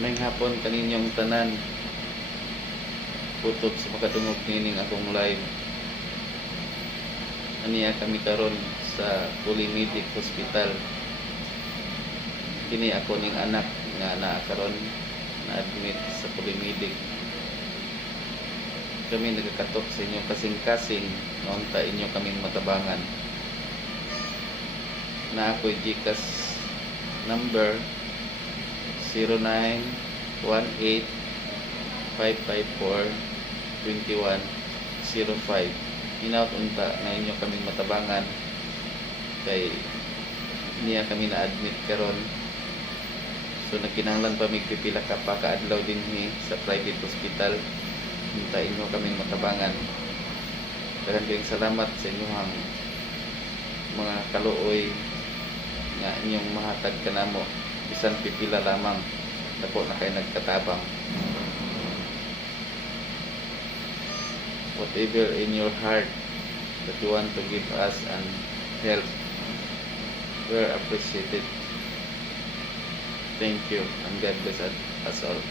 May hapon kaninyong tanan. Putot sa makadungog nining akong live. Aniya kami karon sa Polymedic Hospital. Kini ako ning anak nga naa karon na admit sa Polymedic. Kami nagakatok sa inyo kasing-kasing noon ta inyo kaming matabangan. Na ako'y GCash number 0918-554-2105. Hinaut unta na inyo kaming matabangan kay niya kami na-admit karon. So nagkinahanglan pa mig pipila ka pa kaadlaw dinhi sa private hospital. Hintayin nyo kaming matabangan. Daghang kayong salamat sa inyong mga kaluoy nga inyong mahatag kanamo. Bisan pipila lamang dako na kayo nagkatabang. Whatever in your heart that you want to give us and help, we are appreciated. Thank you and God bless us all.